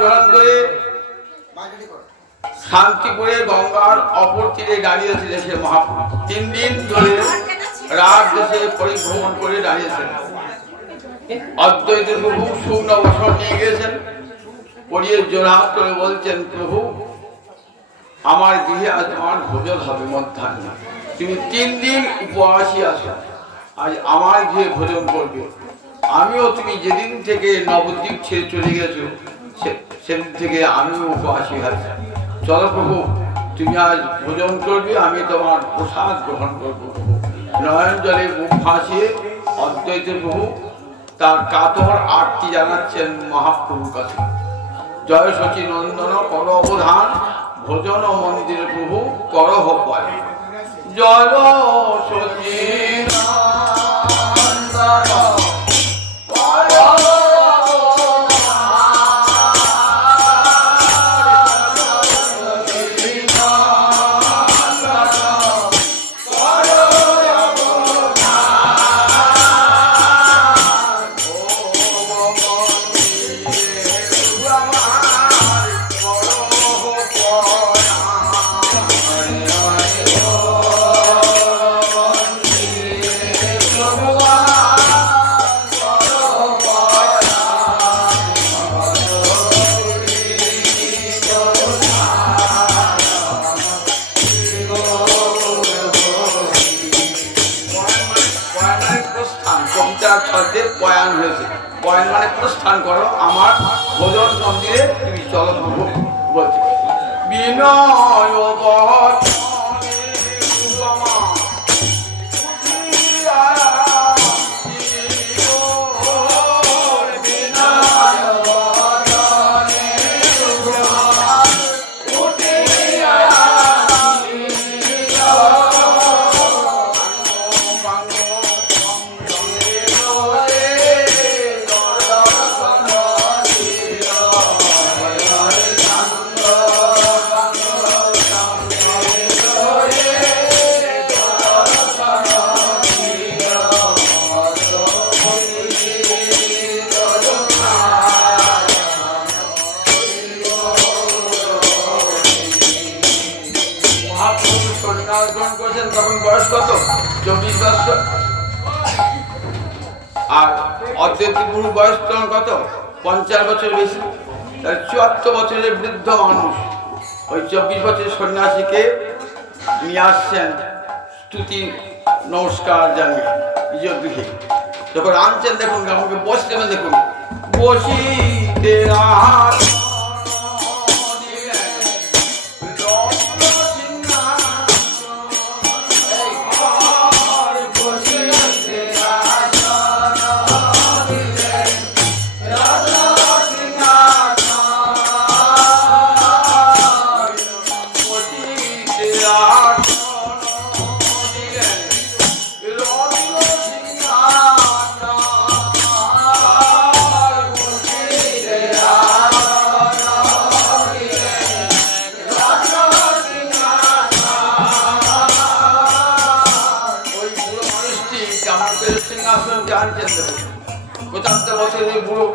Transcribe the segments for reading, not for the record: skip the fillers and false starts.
গ্রহণ করে শান্তিপুরে গঙ্গার অপর তীরে দাঁড়িয়েছিলেন সে মহাপ্রভু। 3 দিন ধরে রাত দেশে পরিভ্রমণ করে দাঁড়িয়েছেন। অদ্বৈত প্রভু শূন্য বসন নিয়ে গিয়েছেন, পড়িয়ে জোড়হাত করে বলছেন, প্রভু আমার গৃহে আজ তোমার ভোজন হবে মধ্যাহ্ন, তুমি 3 দিন উপবাসী আছো, আজ আমার গৃহে ভোজন করবে। আমিও তুমি যেদিন থেকে নবদ্বীপ ছেড়ে চলে গেছো সেদিন থেকে আমিও উপবাসী আছি। চলো প্রভু, তুমি আজ ভোজন করবে, আমি তোমার প্রসাদ গ্রহণ করবো। নয়ন জলে মুখ ভাসিয়ে অদ্বৈত প্রভু তার কাতর আরতি জানাচ্ছেন মহাপ্রভুর কাছে। জয় শচী নন্দন কর অবধান, ভোজন মন্দিরে প্রভু করহ পায়। জয় শচী নন্দন পয়ান হয়েছে। পয়ান মানে প্রস্থান করো, আমার ভোজন মন্দিরে তুমি চলো প্রভু বলছে। বিনয় তখন বয়স কত? 24 বছর। আর অদ্বৈত গুরু বয়স তখন কত? 50 বছর বেশি। 74 বছরের বৃদ্ধ মানুষ ওই 24 বছরের সন্ন্যাসীকে নিয়ে আসছেন স্তুতি নমস্কার জানিয়ে নিজ গৃহে। যখন আনছেন দেখুন আমাকে বসতে দেখুন, বসিতে বুড়ো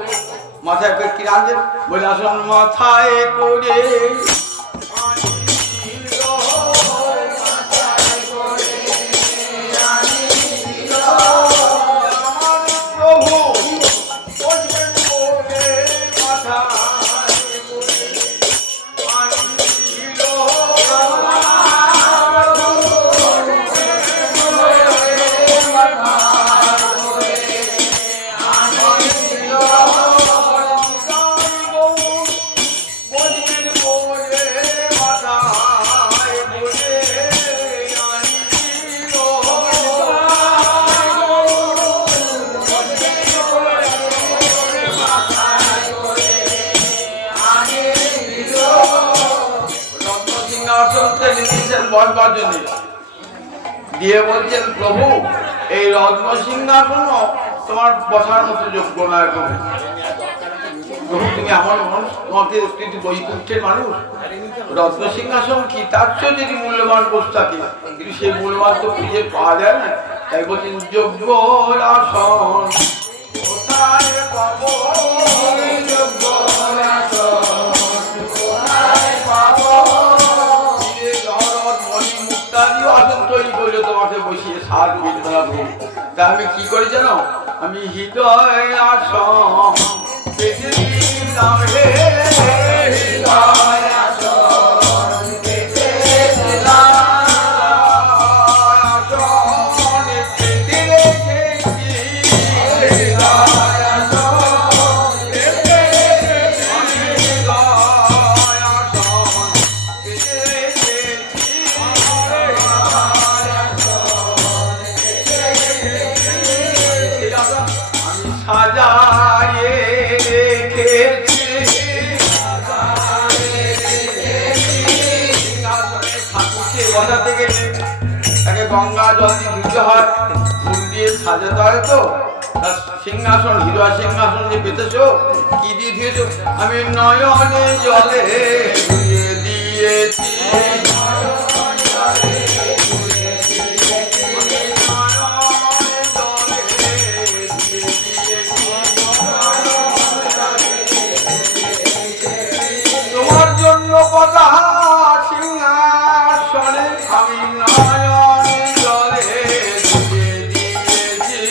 মাথায় কি রাঁধেন বলে আসুন মাথায় করে দিয়ে বলছেন, প্রভু এই রত্ন সিংহাসন তোমার বসার মতো যোগ্য নয়। প্রভু তুমি আমার মানুষ, তোমাকে বৈকুণ্ঠের মানুষ, রত্ন সিংহাসন কি তার চেয়ে যদি মূল্যবান বস্তু থাকে, কিন্তু সেই মূল্যবান তো খুঁজে পাওয়া যায় না। তাই বলছেন যোগ্য আসন কোথায় পাবো, যোগ্য আসন তৈরি করলো তোমাকে বসিয়ে সার বিদ্যা ভোগ। তা আমি কি করি জানো, আমি হৃদয় আসন পেতে দিলাম রে, হৃদয় আসন পেতে দিলাম, আসন পেতে রেখেছি, হৃদয় আসন পেতে রেখেছি, হৃদয় আসন পেতে রেখেছি, আমি সাজায়ে রেখেছি, ঠাকুরকে বসাতে গেলে তাকে গঙ্গা জল দিয়ে ধুতে হয়, ফুল দিয়ে সাজাতে হয়। তো তার সিংহাসন, হীরা সিংহাসন যে পেতেছো, কি দিয়ে ধুয়েছো? আমি নয়নে জলে ধুয়ে দিয়েছি, তোমার জন্য কথা সিংহাসনে আমি নয়নে জলে ধুয়ে দিয়েছি,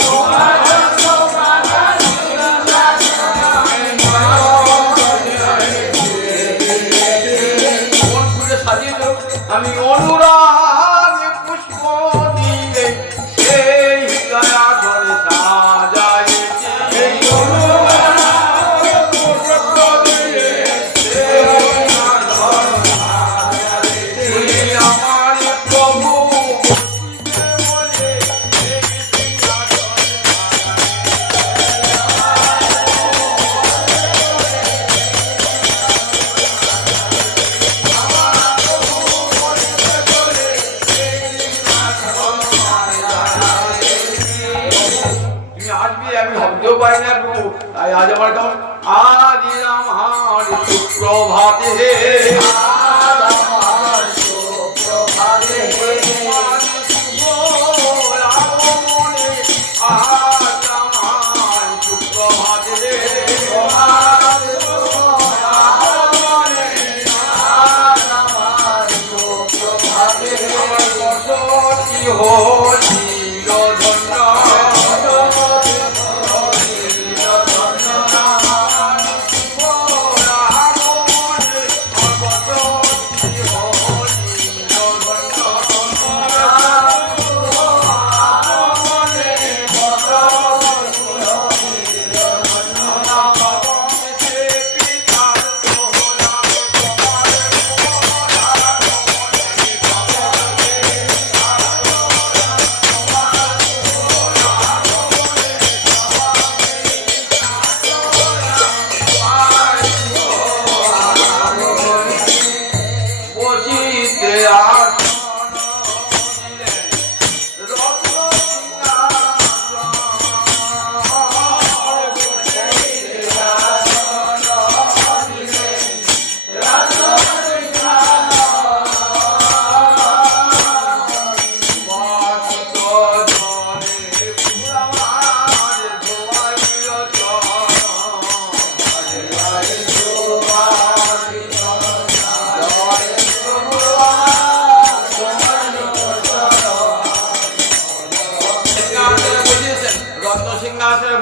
তোমার জন্য কথা সিংহাসনে নয়নে ধুয়ে দিয়েছি। মন খুলে সাজিয়েছো, আমি অনুরাগ পুষ্প দিয়ে সেই হৃদয় আসনে সাজাইছি, এই অনুরাগ পুষ্প দিয়ে আমার প্রভু বলে তুমি আসবি, আমি ভাবতেও পারি না প্রভু। তাই আজ আমার কেমন আদি আমার সুপ্রভাতে,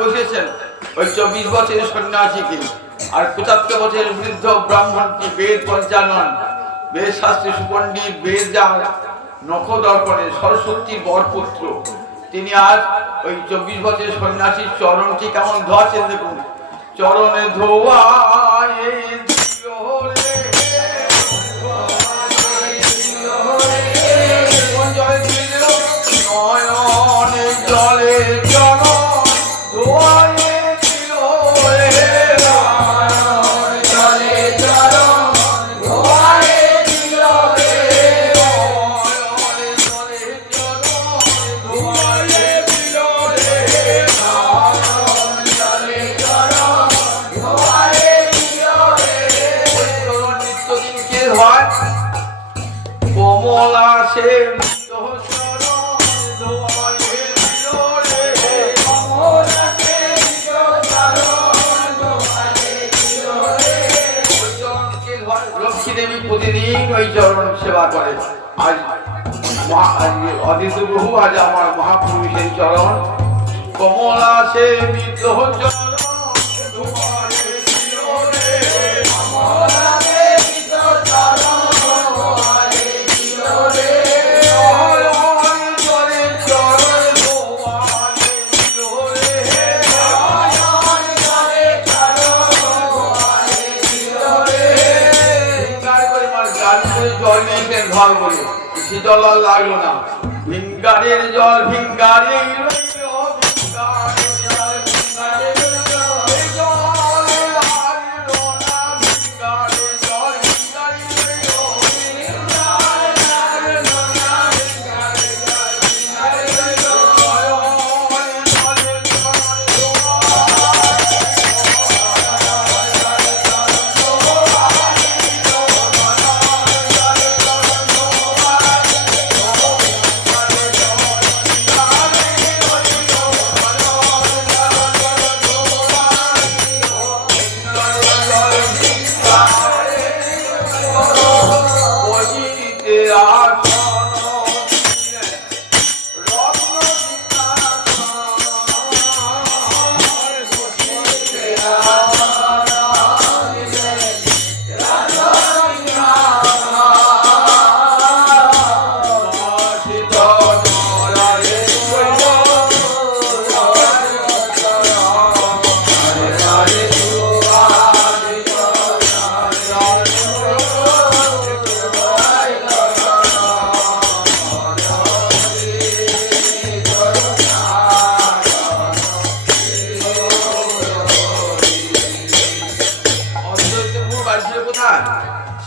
বসেছেন ওই 24 বছরের সন্ন্যাসীকে আর 75 বছরের বৃদ্ধ ব্রাহ্মণটি বেদ পঞ্চানন, বেদ শাস্ত্রী সুপণ্ডিত, বেদ যার নখদর্পণে সরস্বতীর বরপুত্র, তিনি আজ ওই 24 বছরের সন্ন্যাসীর চরণটি কেমন ধোয়াচ্ছেন দেখুন। চরণে ধোয়ায়ে দিও রে, জলে দিল নয়নে জলে চরণ ধোয়ায়ে দিল রে, জলে চরণ ধোয়ায়ে দিল রে, নয়নে জলে চরণ ধোয়ায়ে দিল রে, জলে চরণ ধোয়ায়ে দিল রে। নিত্যদিন কে হয়? কমলা সে লক্ষ্মী দেবী প্রতিদিন ওই চরণ সেবা করে। আজ অদিত প্রভু আজ আমার মহাপুরুষের চরণ কমলা সে বিদ্রোহ চরণ জল লাগলো না ভিঙ্গারের জল ভিঙ্গারে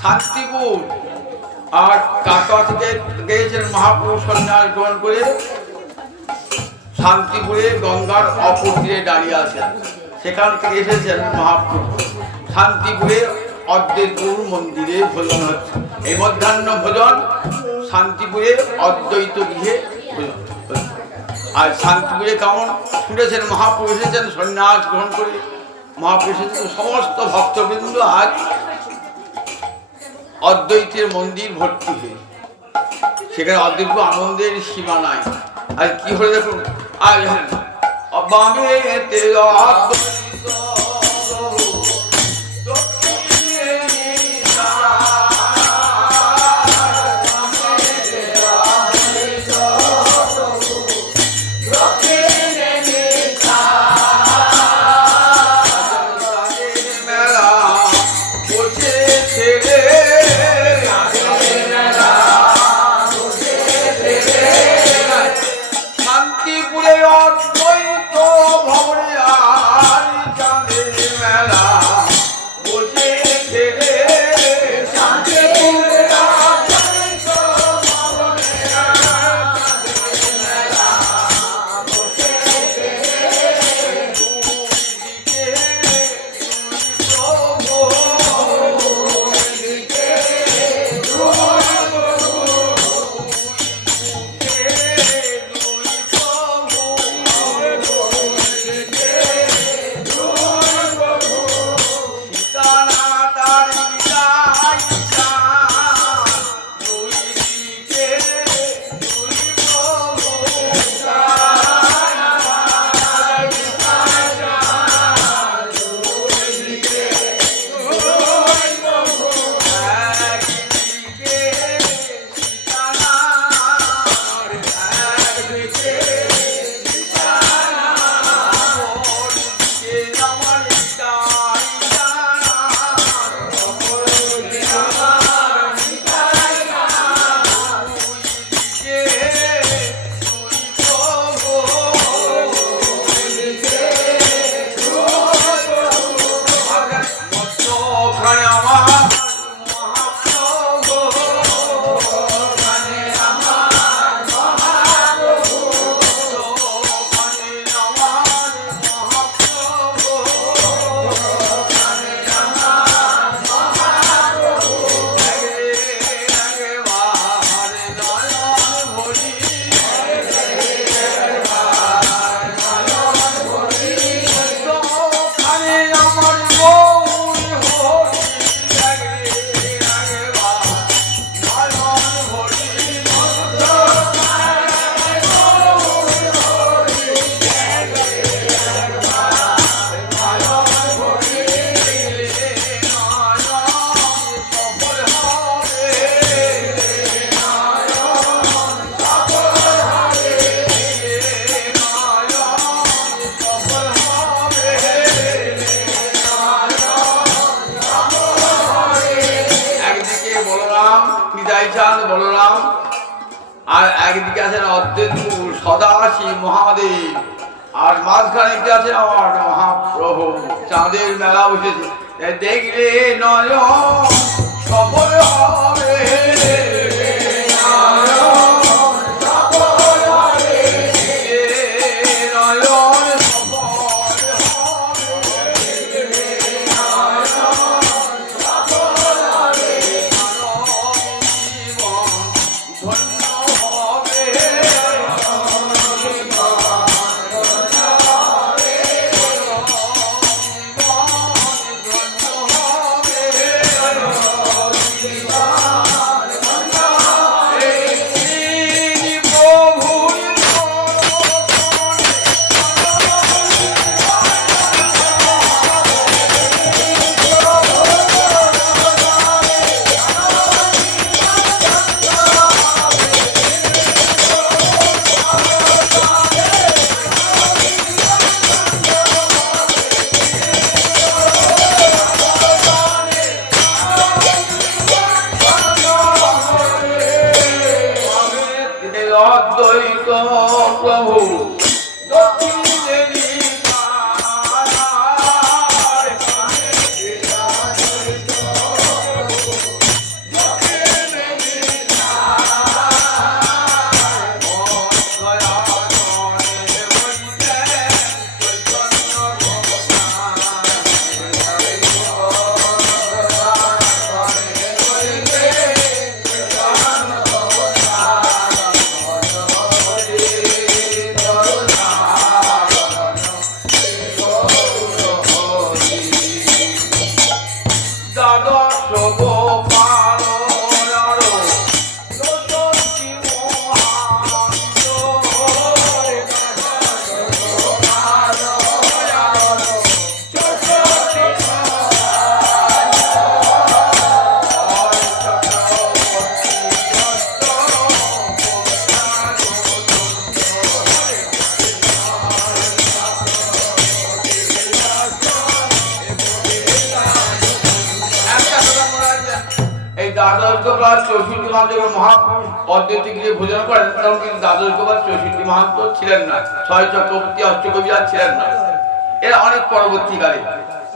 শান্তিপুর আর কাটোয়া থেকে গিয়েছেন মহাপুরুষ সন্ন্যাস গ্রহণ করে শান্তিপুরে গঙ্গার অপর তীরে দাঁড়িয়ে আছেন। সেখান থেকে এসেছেন মহাপুরুষ শান্তিপুরে অদ্বৈতপুর মন্দিরে ভোজন হচ্ছে। এই মধ্যাহ্ন ভোজন শান্তিপুরে অদ্বৈত গৃহে ভোজন। আর শান্তিপুরে কেমন শুনেছেন মহাপুরুষ এসেছেন সন্ন্যাস গ্রহণ করে। মহাপুরুষ এসেছেন সমস্ত ভক্তবৃন্দ আজ অদ্বৈতের মন্দির ভর্তি হয়ে সেখানে অদ্বৈত আনন্দের সীমা নাই। আর কি হলে দেখুন আজ শান্তিপুরে অদ্বৈত ভবনে আর একদিকে আছেন অদ্বৈত সদাশিব মহাদেব, আর মাঝখানে কি আছে আমার মহাপ্রভু। চাঁদের মেলা বসেছে, দেখলে নয় সফল হবে, অদ্বৈত প্রভু ভোজন করেন, তখন কিন্তু দ্বাদশ গোপাল 64 মাহাত্ম ছিলেন না, 6 চক্রবর্তী অষ্টকবি আর ছিলেন না। এরা অনেক পরবর্তীকালে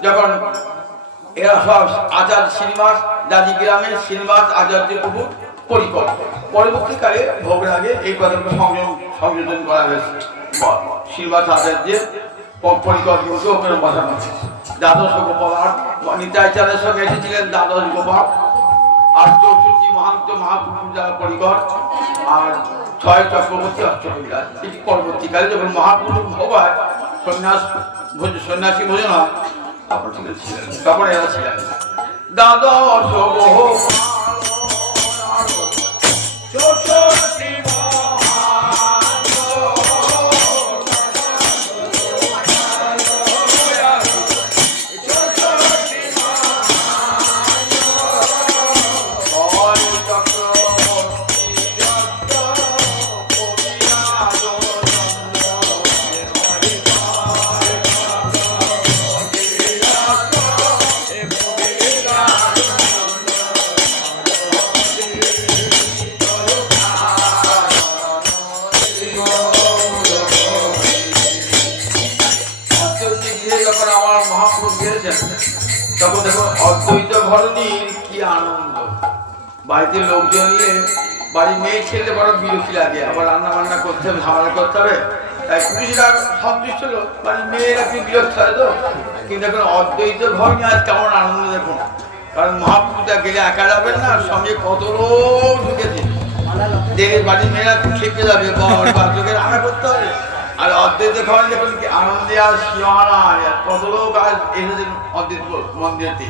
যখন এরা সব আচার্য শ্রীনিবাস দাদি গ্রামের শ্রীনিবাস আচার্য প্রভু পরিকর, পরবর্তীকালে ভোগের আগে এই কথাগুলো সংযোজন করা হয়েছে। শ্রীনিবাস আচার্যের পরিকর ওখানে বসানো আছে। দ্বাদশ গোপাল আর নিতাইচারের সঙ্গে এসেছিলেন দ্বাদশ গোপাল আর 64 মহান্ত মহাপুরুষ যারা পরিকর আর 6 চক্রবর্তী অষ্টকবিরাজ। এটি পরবর্তীকালে যখন মহাপুরুষ ভোগ হয়, সন্ন্যাসী ভোজন হয়, তখন এরা ছিলেন দ্বাদশ গোপাল। তখন দেখো অদ্বৈত ঘরণীর কি আনন্দ, বাড়িতে লোকজন নিয়ে, বাড়ির মেয়ে ছেলে বড় বিরক্তি লাগে, আবার রান্না বান্না করতে হবে, ঝামেলা করতে হবে, তাই পুরুষরা সন্তুষ্ট হলো, বাড়ির মেয়েরা কি বিরক্ত হয় তো। কিন্তু এখন অদ্বৈত ঘরণী আজ কেমন আনন্দ দেখুন, কারণ মহাপুরুষরা গেলে একা যাবেন না, সঙ্গে কত লোক ঢুকেছে, দেখে বাড়ির মেয়েরা খেপে যাবে, বাচ্চাকে রান্না করতে হবে। আর অদ্বৈত ঘরণী দেখুন কি আনন্দে আর সীমানা, কত লোক আজ এসেছেন অদ্বৈত মন্দিরতে।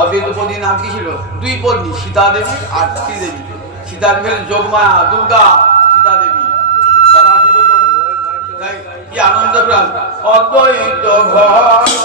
অদ্বৈত পত্নীর নাম কি ছিল? 2 পত্নী, সীতা দেবী আর শ্রীদেবী। সীতা দেবী যোগমায়া, দুর্গা সীতা দেবী, কি আনন্দ প্রাণ অদ্বৈত ঘরণী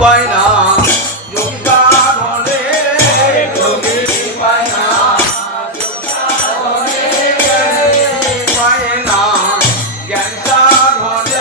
পায় না যোগী সাধনে যোগী পায় না পায় না জ্ঞান সাধনে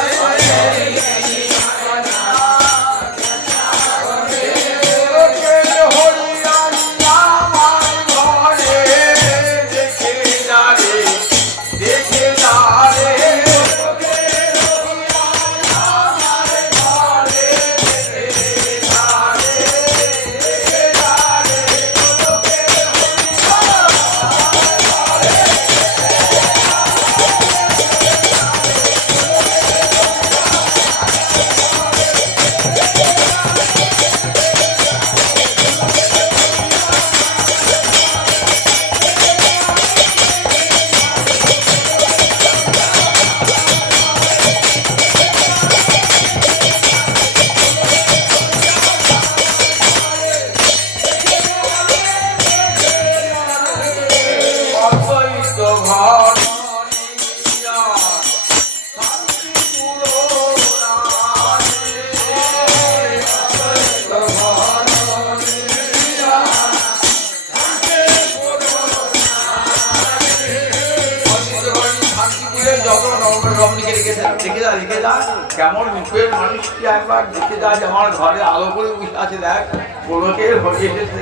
কেমন রূপের মানুষটি একবার দেখে যায় যে আমার ঘরে আলো করে বসে আছে দেখ গোলকের হয়ে এসেছে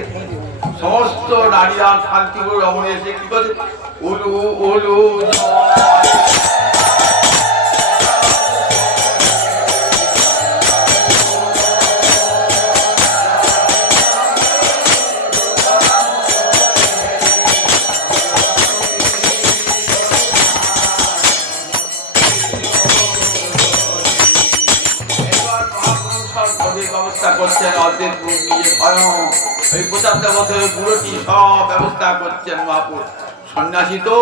সমস্ত নারীরা শান্তিপুর রমণে এসে কি করছে উলু উলু করছেন অর্ধেক নিয়ে স্বয়ং এই 75 বছরের বুড়োটি সব ব্যবস্থা করছেন মহাপুর। সন্ন্যাসী তো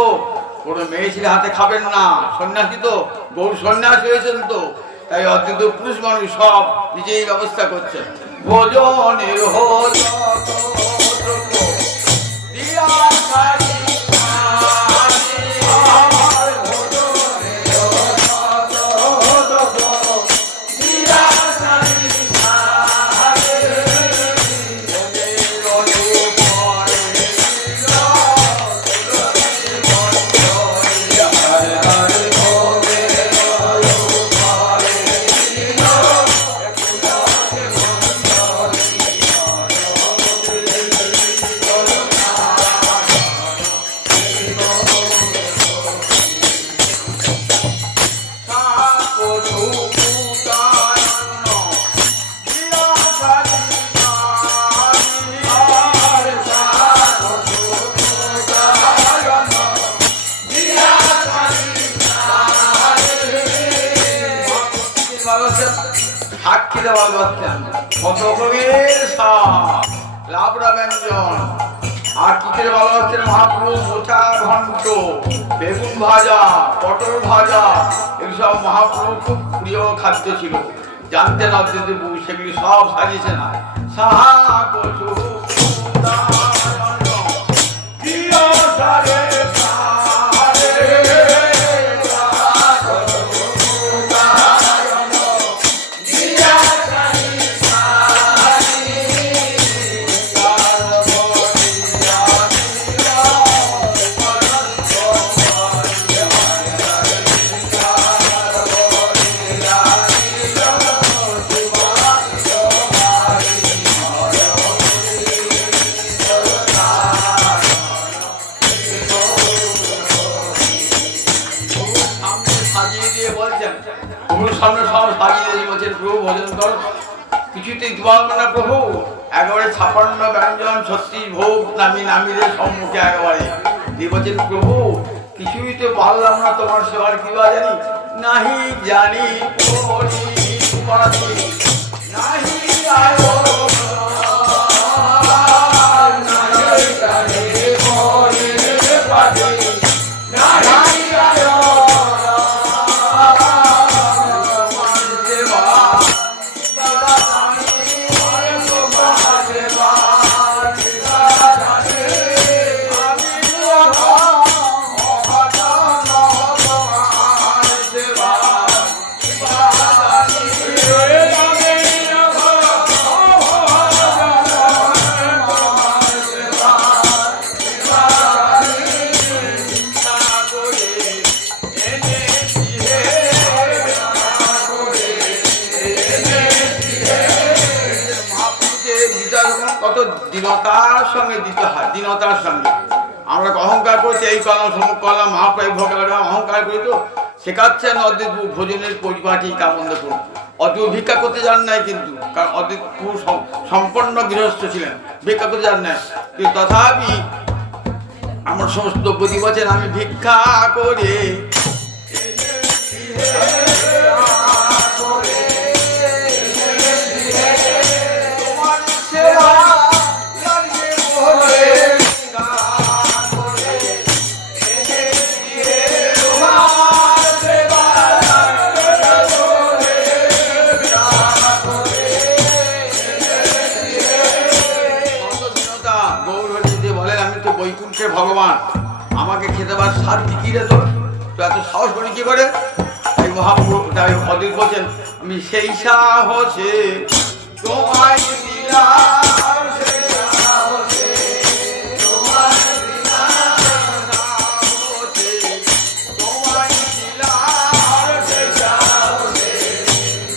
কোনো মেয়ে ছেলে হাতে খাবেন না, সন্ন্যাসী তো গৌর সন্ন্যাসী হয়েছেন তো, তাই অর্ধেক পুরুষ মানুষ সব নিজেই ব্যবস্থা করছেন। ভোজনের হল বেগুন ভাজা, পটল ভাজা, এসব মহাপ্রভু খুব প্রিয় খাদ্য ছিল, জানতেন অদ্বৈত সেগুলি সব সাজিয়েছে না। সাহা কচু কিছুতেই দিবাব না প্রভু, একেবারে 56 ব্যঞ্জন 36 ভোগ নামি নামিলে সম্মুখে একেবারে দিবছেন প্রভু, কিছুই তো পারলাম না তোমার সেবার কি বা জানি, নাহি জানি নাহি আয়ো কত দীনতার সঙ্গে দিতে হয়, দীনতার সঙ্গে। আমরা অহংকার করছি, এই করলাম সমুখ করলাম মহাপ্রায় ভোগ লাগলাম, অহংকার করি তো শেখাচ্ছেন অদ্বৈত ভোজনের পরিপাটি কেমন দেখুন। অদ্বৈত ভিক্ষা করতে যান নাই কিন্তু, কারণ অদ্বৈত সম্পন্ন গৃহস্থ ছিলেন, ভিক্ষা করতে যান নাই, কিন্তু তথাপি আমার সমস্ত প্রতি বছর আমি ভিক্ষা করে ভগবান আমাকে খেতে পার সাত দিকি রে, তোর তো এত সাহস করে কি করে? এই মহাপুরুষ তাই অদ্বৈত বলছেন, আমি সেই সাহসে তোমায় দিলাম, সেই সাহসে তোমায় দিলাম, তোমায় দিলাম, সেই সাহসে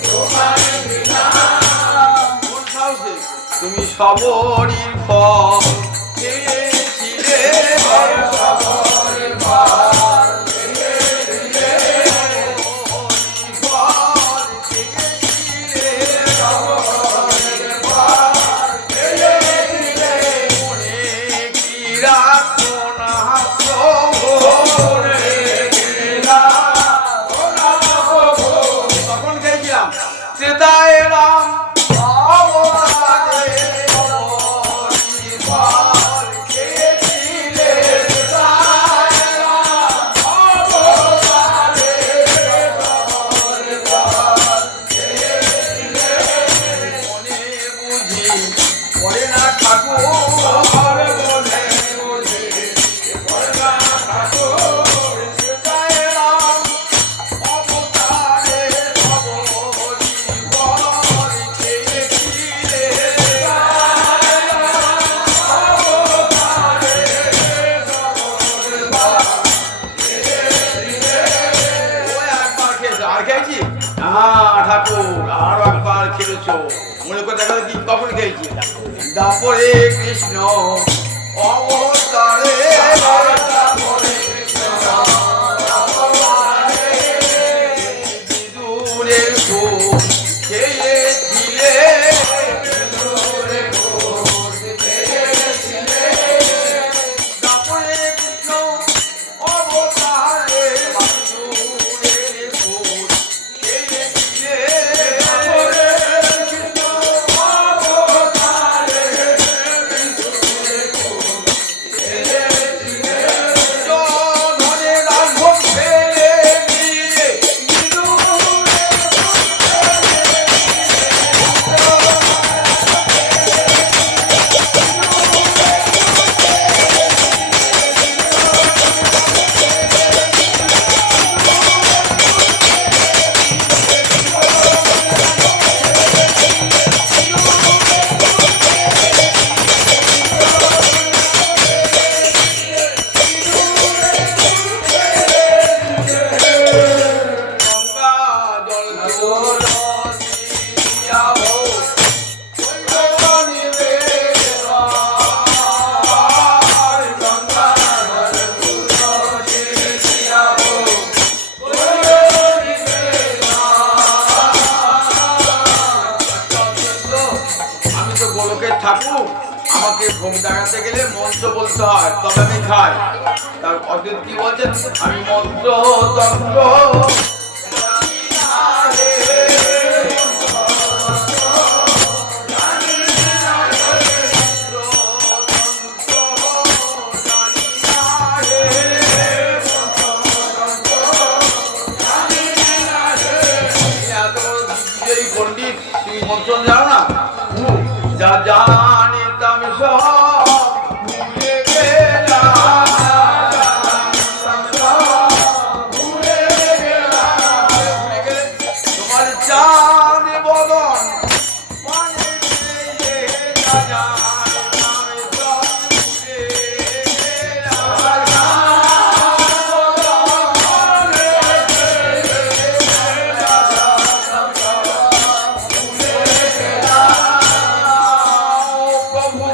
তোমায় দিলাম। কোন সাহসে? তুমি সবরই ফল দাপরে কৃষ্ণ অবতারে, বিদুরের ফুল খেয়েছিলে, দাপরে কৃষ্ণ অবতারে বিদুরের ফুল খেয়েছিলে। ঠাকুর আমাকে ভোগ দেখাতে গেলে মন্ত্র বলতে হয়, তবে আমি খাই। তার অদ্বৈত কি বলছেন, আমি মন্ত্র তন্ত্র পণ্ডিত, তুমি মন্ত্র জানো না? যা জানিতাম সব ভুলে গেলাম, তোমার চাঁদ বদন মানে প্রভু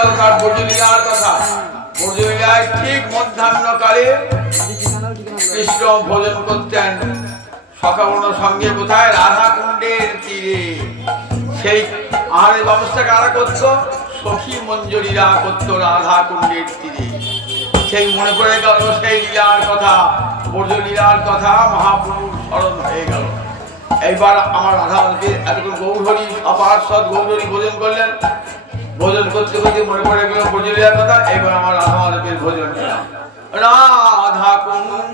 গেল তার ব্রজলীলার কথা। ব্রজলীলায় ঠিক মধ্যাহ্নকালে কৃষ্ণ ভোজন করতেন সকাবর্ণ সঙ্গে কোথায়? রাধা কুণ্ডের তীরে। সেই আহারের ব্যবস্থা কারা করত? সখী মঞ্জরীরা করত রাধা কুণ্ডের তীরে। সেই মনে পড়ে গেল সেই লীলার কথা, ব্রজলীলার কথা, মহাপুরুষ স্মরণ হয়ে গেল। এইবার আমার রাধাকে এতক্ষণ গৌরহরি অপার্ষদ গৌরহরি ভোজন করলেন। ভোজন করতে করতে মনে পড়ে গেল ব্রজলীলার কথা। এইবার আমার রাধা মাধবের ভোজন করলাম। রাধা কুণ্ডের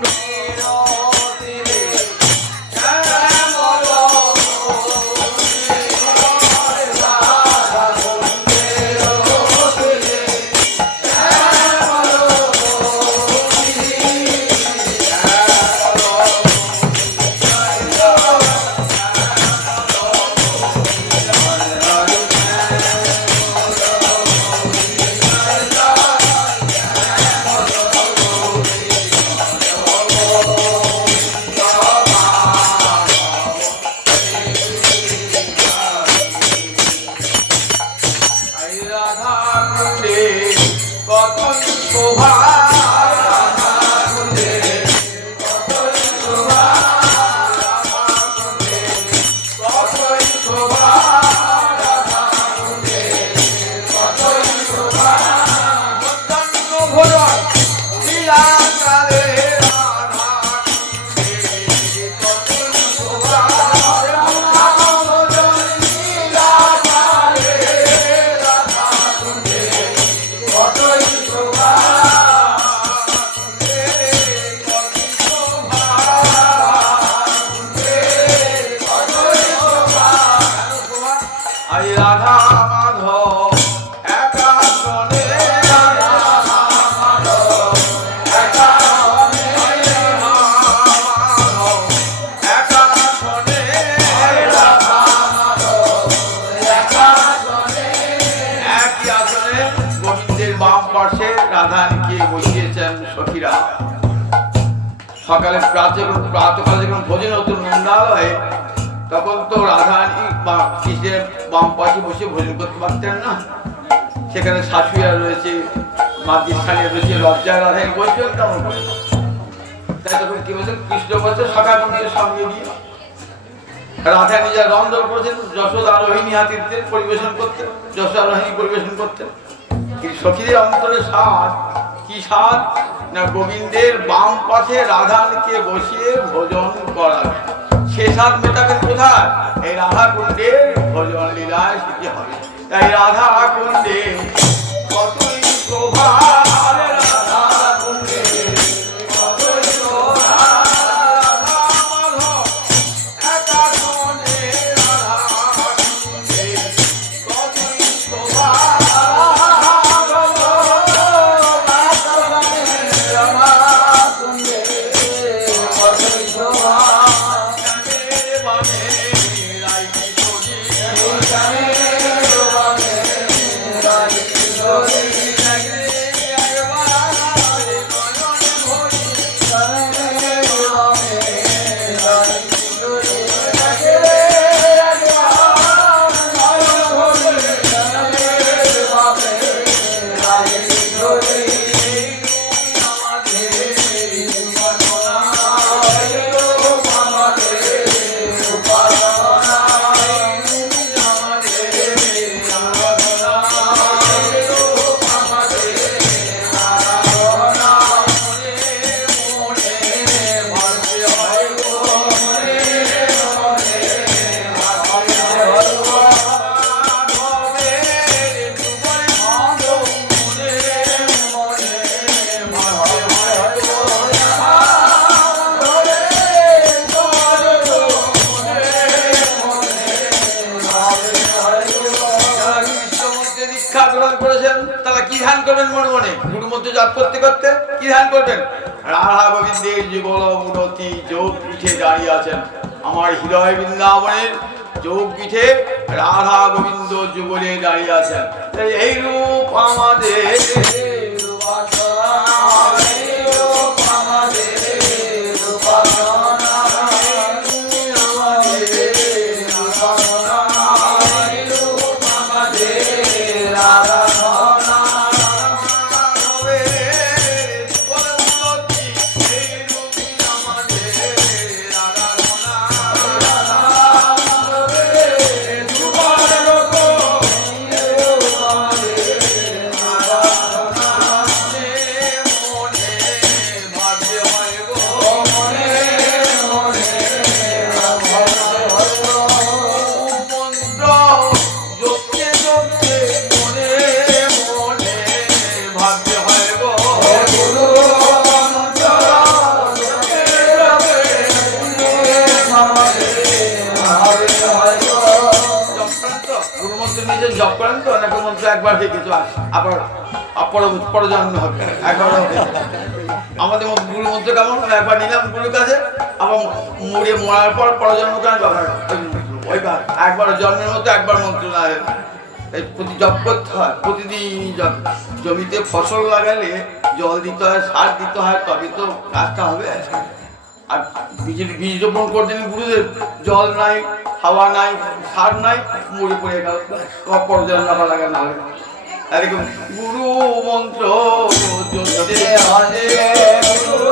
সকালে প্রাতকালে যখন ভোজন হতো নন্দালয়ে, তখন তো রাধারানী বা কৃষ্ণের বাম পাশে বসে ভোজন করতে পারতেন না। সেখানে শাশুড়িরা রয়েছে, মাটির স্থানীয় রয়েছে, লজ্জায় রাধারানী বসবেন কেমন করে? তাই তখন কি বলছে, কৃষ্ণ বলছে সকালের সঙ্গে দিয়ে রাধা নিজের রন্ধন করেছেন, যশোদা রোহিণী হাতিদের পরিবেশন করতেন, যশোদা রোহিণী পরিবেশন করতেন। সখীদের অন্তরে স্বাদ কি স্বাদ না, গোবিন্দের বাম পাশে রাধাকে বসিয়ে ভোজন করাবে। সে স্বাদ মেটাবেন কোথায়? এই রাধা কুণ্ডের ভোজন লীলায় সেটি হবে। তাই রাধা কুণ্ডে কতই শোভা, রাধা গোবিন্দের যুগল মূরতি যোগ পিঠে দাঁড়িয়ে আছেন। আমার হৃদয় বৃন্দাবনের যোগ পিঠে রাধা গোবিন্দ যুগলে দাঁড়িয়ে আছেন। এই রূপ আমাদের রাধা একবার হয়ে গেছে, আবার পরজন্ম হবে, একবার আমাদের গুরু মন্ত্র কেমন, একবার নিলাম গুরুর কাছে, আবার মরে মরার পর পরজন্ম কেন ওইবার একবার জন্মের মতো একবার মন্ত্র না, প্রতি জপ করতে হয়, প্রতিদিন জমিতে ফসল লাগালে জল দিতে হয়, সার দিতে হয়, তবে তো কাজটা হবে। আর বীজ রোপণ করতে গুরুদের জল নাই, হাওয়া নাই, সার নাই, মরে পড়ে গেল, পরজন্ম আবার লাগানো হবে। এরকম গুরু মন্ত্র জপতে হয়, গুরু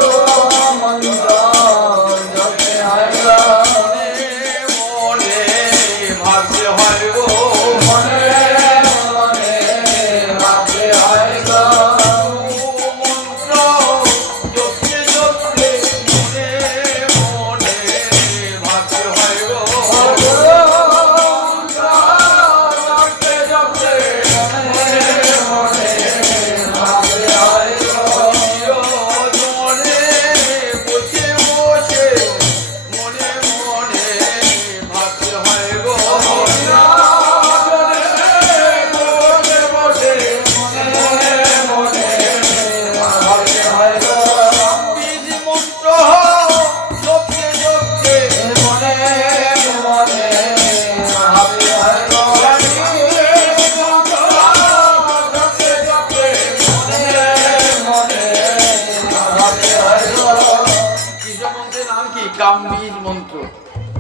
মন্ত্র জপতে হয়, মনে ভাবতে হয় গো, মনে ভাবতে হয় গো, মন্ত্র জপতে জপতে মনে মনে ভাবতে হয় গো,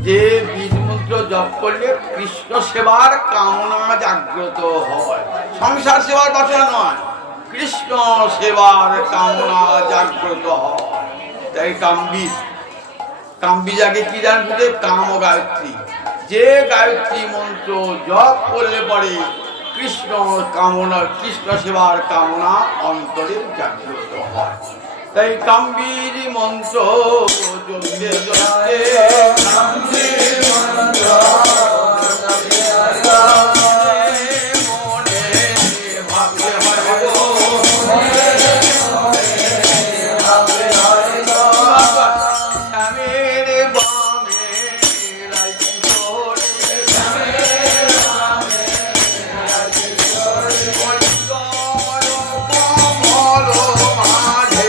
যে বীজ মন্ত্র জপ করলে কৃষ্ণ সেবার কামনা জাগ্রত হয়, সংসার সেবার বাসনা নয়, কৃষ্ণ সেবার কামনা জাগ্রত হয়। তাই কামবীজ আগে কি জানবে, কাম ও গায়ত্রী, যে গায়ত্রী মন্ত্র জপ করলে পরে কৃষ্ণ কামনা, কৃষ্ণ সেবার কামনা অন্তরে জাগ্রত হয়। তাই কামবীর মন্ত্র জপতে জপতে, কামবীর মন্ত্র জপতে মনে ভাবতে হয় গো, মনে ভাবতে হয় গো, শ্যামের বামে রাই কিশোর, শ্যামের বামে রাই কিশোর, কমল মাঝে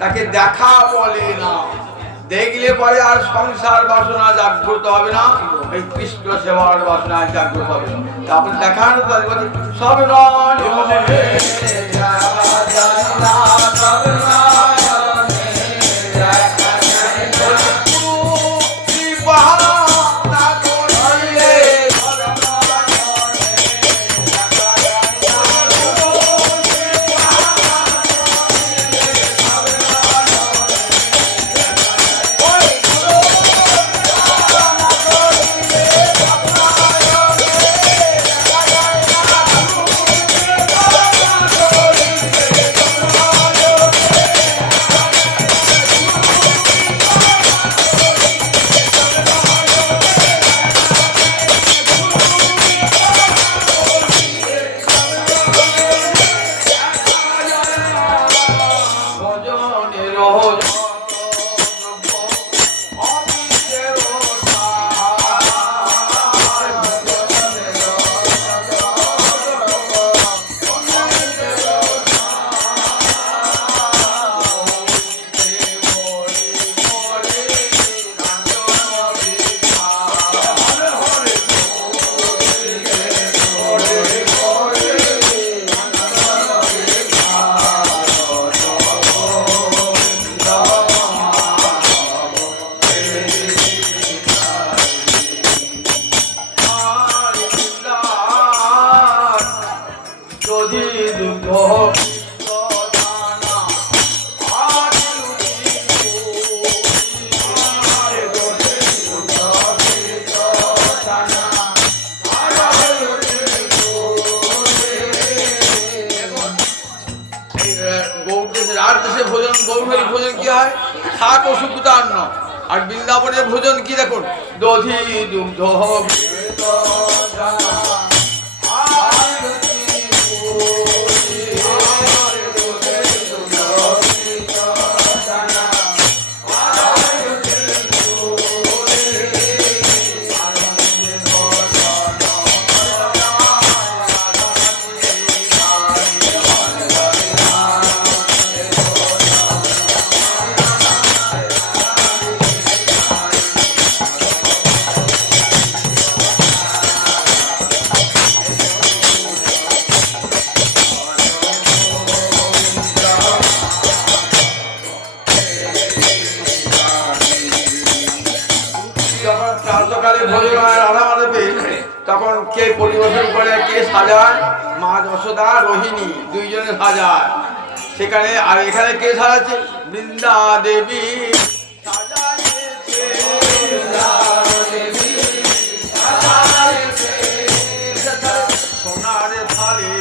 তাকে দেখা বলে না, দেখলে পরে আর সংসার বাসনা জাগ্রত হবে না, এই কৃষ্ণ সেবার বাসনা জাগ্রত হবে। তারপর দেখানো সব খায় শাক ও শুকুতান্ন। আর বৃন্দাবনের ভোজন কি দেখুন, দধি দুগ্ধ তখন কে পরিবেশন করে, কে সাজায়, মা যশোদা রোহিণী দুইজনে সাজায় সেখানে। আর এখানে কে সাজাচ্ছে, বৃন্দা দেবী সোনারে থালে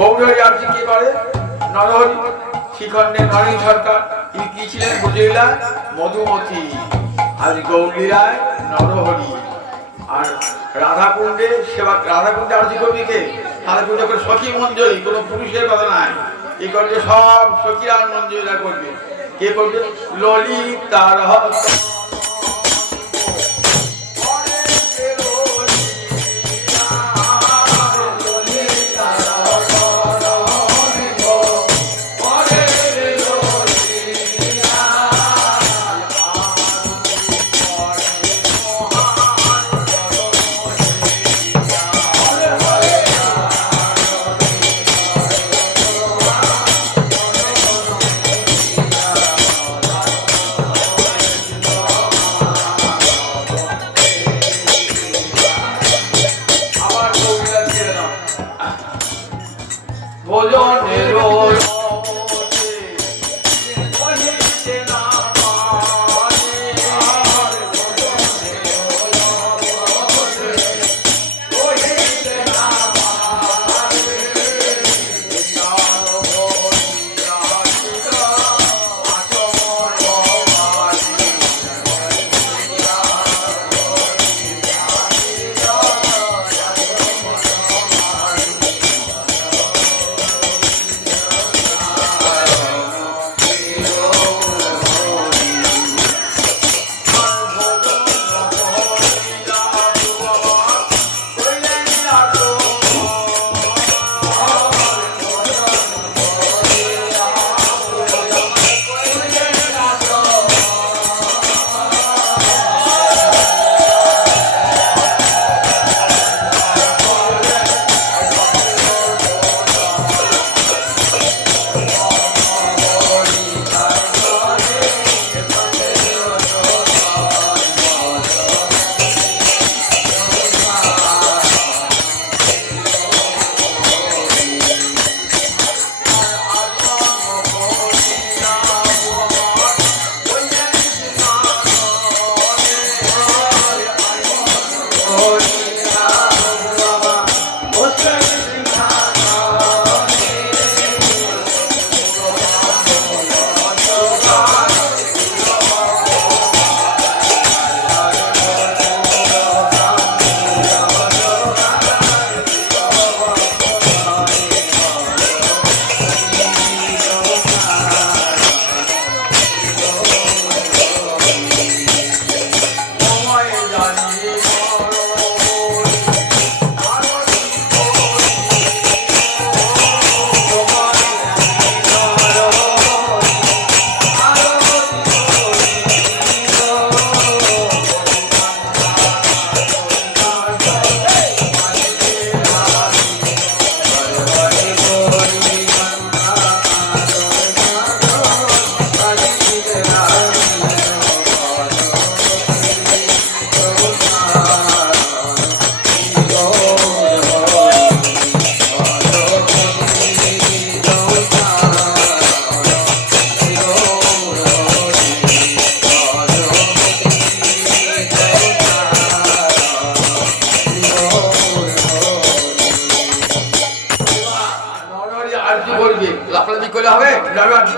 গৌরহরি আরতি কে করে? নরহরি। শিখণ্ডে নরেন সরকার তিনি কি ছিলেন? বুঝিলা মধুমতি। আর গৌরীরায় নরহরি। আর রাধাকুণ্ডে সেবা, রাধাকুণ্ডে আরতি করবি কে? রাধাকুণ্ডে করে সখী মঞ্জরি, কোনো পুরুষের কথা নাই। এই করবে সব সখীরা মঞ্জরিরা করবে। কে করবে? ললিতার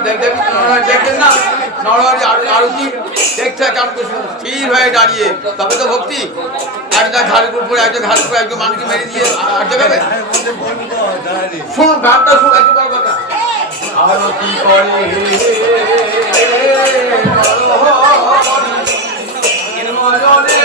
দেখেন না নরহরি আরতি দেখছে স্থির হয়ে দাঁড়িয়ে, তবে তো ভক্তি। একটা ঘাড়ের উপরে একজন ঘাড়ের উপরে একজন মানুষকে মেরে দিয়ে আটকে যাবে। শুনুন গানটা শুনুন, একবার কথা। আরতি করে নরহরি